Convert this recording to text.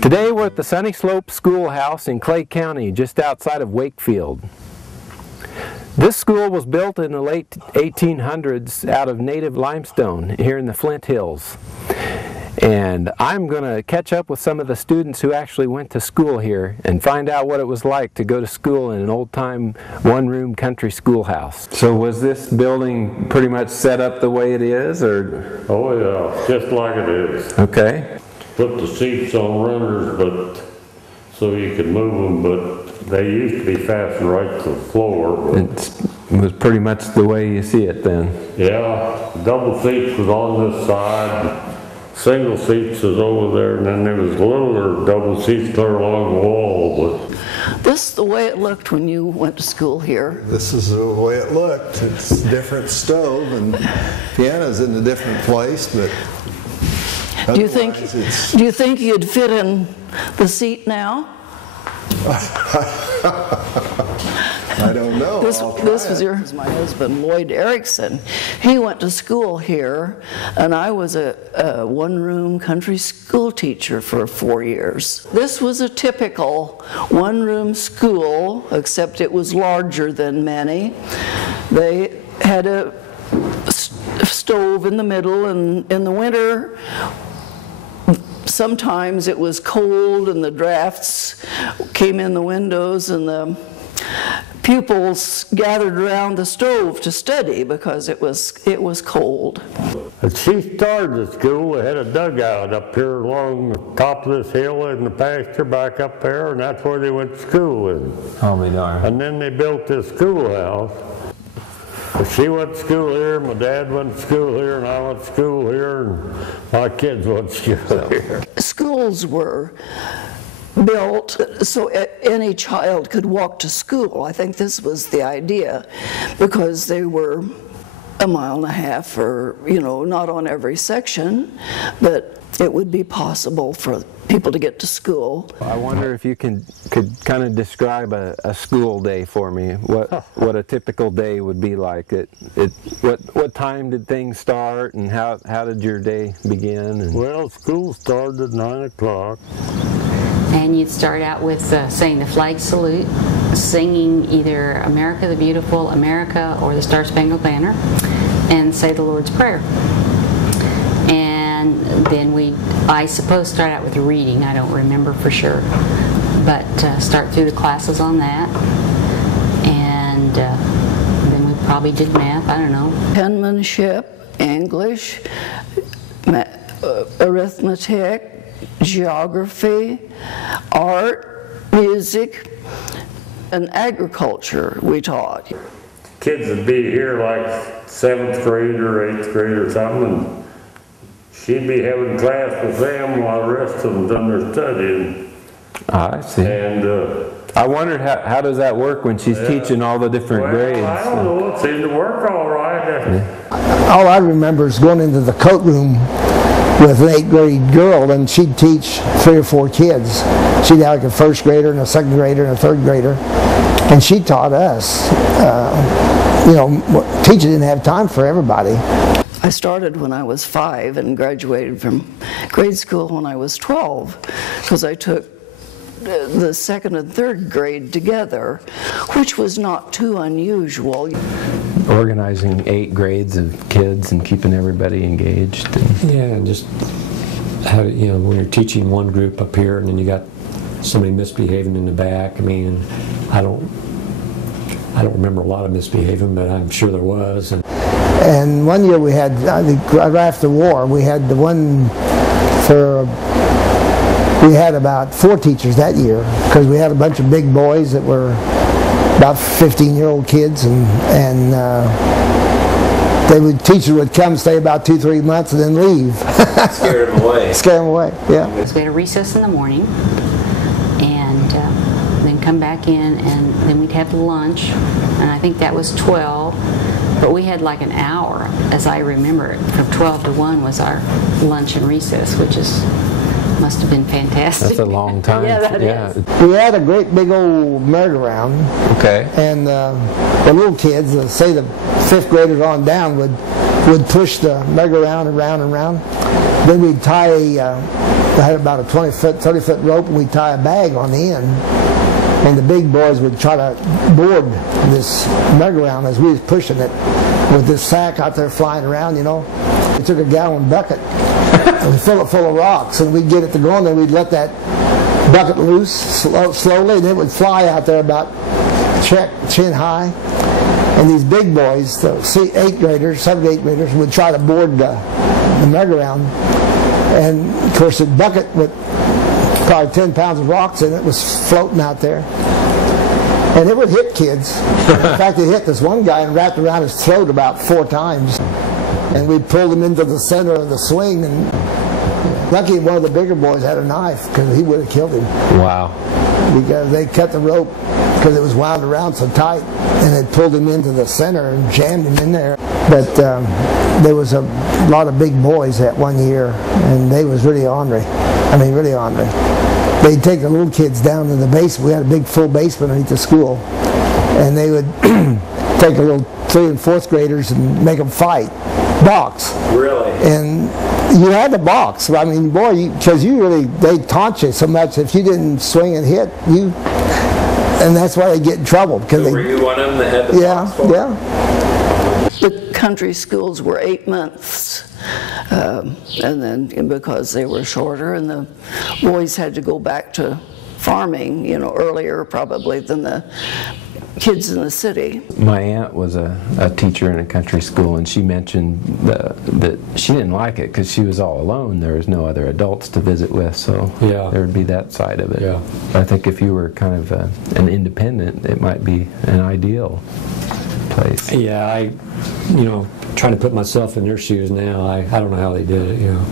Today we're at the Sunny Slope Schoolhouse in Clay County, just outside of Wakefield. This school was built in the late 1800s out of native limestone here in the Flint Hills. And I'm going to catch up with some of the students who actually went to school here and find out what it was like to go to school in an old-time one-room country schoolhouse. So was this building pretty much set up the way it is, or? Oh yeah, just like it is. Okay. Put the seats on runners, but so you could move them, but they used to be fastened right to the floor. It was pretty much the way you see it then. Yeah, double seats was on this side, single seats was over there, and then there was littler double seats clear along the wall. But this is the way it looked when you went to school here. This is the way it looked. It's a different stove, and piano's in a different place, but do you think you'd fit in the seat now? I don't know. This was my husband, Lloyd Erickson. He went to school here, and I was a one-room country school teacher for 4 years. This was a typical one-room school, except it was larger than many. They had a stove in the middle, and in the winter, sometimes it was cold and the drafts came in the windows, and the pupils gathered around the stove to study because it was cold. when she started the school, they had a dugout up here along the top of this hill in the pasture back up there, and that's where they went to school with. Oh, my darn. And then they built this schoolhouse. She went to school here, my dad went to school here, and I went to school here, and my kids went to school here. Schools were built so any child could walk to school. I think this was the idea, because they were a mile and a half, or, you know, not on every section, but it would be possible for people to get to school. I wonder if you could kind of describe a school day for me. What a typical day would be like. What time did things start, and how did your day begin? And Well, school started at 9 o'clock. And you'd start out with saying the flag salute, singing either America the Beautiful, America, or the Star Spangled Banner, and say the Lord's Prayer. And then I suppose, start out with reading. I don't remember for sure, but start through the classes on that. And then we probably did math, I don't know. Penmanship, English, arithmetic, geography, art, music, and agriculture we taught. Kids would be here like 7th grade or 8th grade or something, and she'd be having class with them while the rest of them done their studying. I see. And I wondered how does that work when she's teaching all the different grades? I don't know, it seemed to work all right. All I remember is going into the coat room with an 8th grade girl, and she'd teach 3 or 4 kids. She'd have like a 1st grader and a 2nd grader and a 3rd grader, and she taught us. You know, teachers didn't have time for everybody. I started when I was 5 and graduated from grade school when I was 12, because I took the 2nd and 3rd grade together, which was not too unusual. Organizing 8 grades of kids and keeping everybody engaged. Yeah, and just how, you know, when you're teaching one group up here and then you got somebody misbehaving in the back. I mean, I don't remember a lot of misbehaving, but I'm sure there was. And one year we had, right after the war, we had the one for, we had about 4 teachers that year, because we had a bunch of big boys that were about 15-year-old kids, and teachers would come, stay about 2-3 months, and then leave. Scare them away. Scare them away, yeah. So we had a recess in the morning, and then come back in, and then we'd have lunch, and I think that was 12. But we had like an hour, as I remember it, from 12 to 1 was our lunch and recess, which must have been fantastic. That's a long time. Yeah, that is. We had a great big old merry-go-round. Okay. And the little kids, say the 5th graders on down, would push the merry-go-round around and around. Then we'd tie had about a 20-foot, 30-foot rope, and we'd tie a bag on the end. And the big boys would try to board this merry-go-round as we was pushing it with this sack out there flying around, you know. We took a gallon bucket and we'd fill it full of rocks, and we'd get it to go, and then we'd let that bucket loose slowly, and it would fly out there about chin high. And these big boys, the 8th graders, 7th, 8th graders, would try to board the merry-go-round. And of course the bucket with probably 10 pounds of rocks in it was floating out there. And it would hit kids. In fact, it hit this one guy and wrapped around his throat about 4 times. And we pulled him into the center of the swing, and lucky one of the bigger boys had a knife, because he would have killed him. Wow. Because they cut the rope because it was wound around so tight, and it pulled him into the center and jammed him in there. But there was a lot of big boys that one year, and they was really ornery. I mean, really ornery. They'd take the little kids down to the basement. We had a big full basement underneath the school, and they would take the little 3rd and 4th graders and make them fight, box. Really? And you had to box. I mean, boy, because they'd taunt you so much. If you didn't swing and hit, and that's why they get in trouble. Because were you one of them that had to box for? Yeah. The country schools were 8 months, and then because they were shorter, and the boys had to go back to farming, you know, earlier probably than the kids in the city. My aunt was a teacher in a country school, and she mentioned that she didn't like it because she was all alone. There was no other adults to visit with, so yeah, there would be that side of it. Yeah. I think if you were kind of an independent, it might be an ideal place. Yeah, trying to put myself in their shoes now, I don't know how they did it, you know.